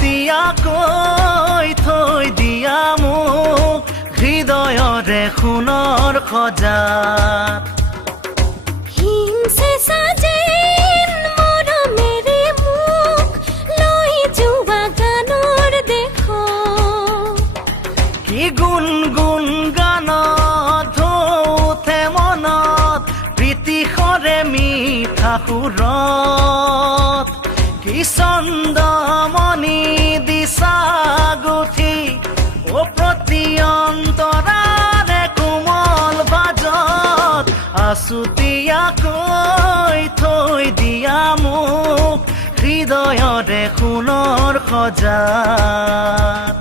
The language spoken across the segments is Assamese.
আছুতীয়াকৈ থৈ দিয়া মোক হৃদয়ৰে সোণৰ সজাত কি গুণ গুণ গানত ধৌথে মনত প্ৰীতিশৰে মিঠা সুৰত কি চন্দমণি দিছা গুঠি ও প্ৰতি অন্তৰাৰে কোমল বাজত আছুতীয়াকৈ থৈ দিয়া মোক হৃদয়ৰে সোণৰ সজাত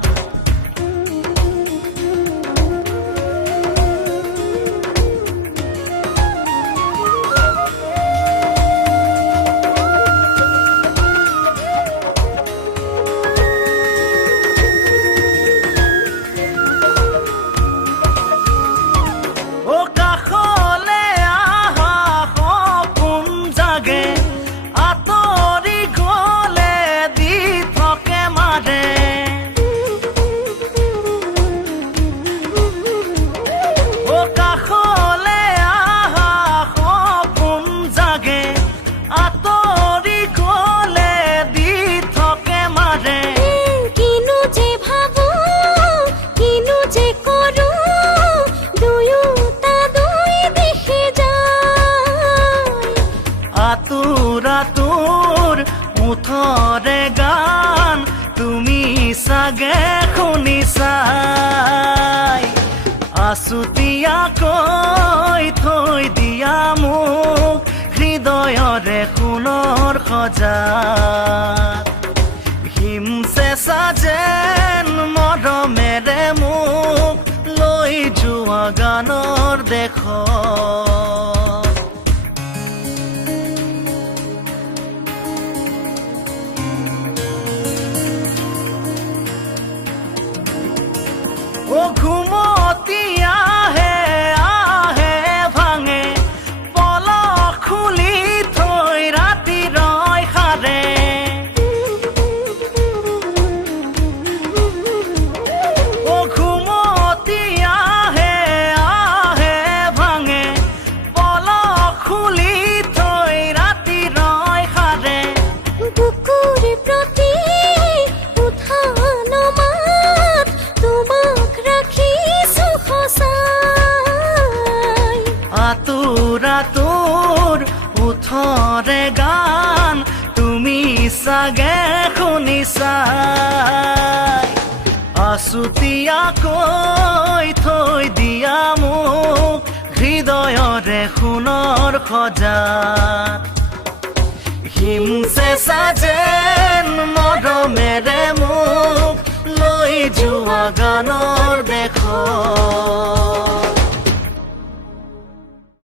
আতুৰ মুঠৰে গান তুমি চাগে শুনিছাই আছুতীয়াকৈ থৈ দিয়া মোক হৃদয়ৰে সোণৰ সজাত হিমচেঁচা যেন মৰমেৰে মোক লৈ যোৱা গানৰ দেশত ও ঘুমতি আহে আহে ভাঙে পলক খুলি থৈ ৰাতি ৰয় সাৰে ও ঘুমতি আহে আহে ভাঙে পলক খুলি থৈ ৰাতি ৰয় সাৰে বুকুৰ প্ৰতি উঠা নমাত তোমাক ৰাখিছো সঁচাই আতুৰ আতুৰ ওঠৰে গান তুমি চাগে শুনিছাই আছুতীয়াকৈ থৈ দিয়া মোক হৃদয়ৰে সোণৰ সজাত হিমচেঁচা যেন মৰমেৰে মোক লৈ যোৱা গানৰ দেশত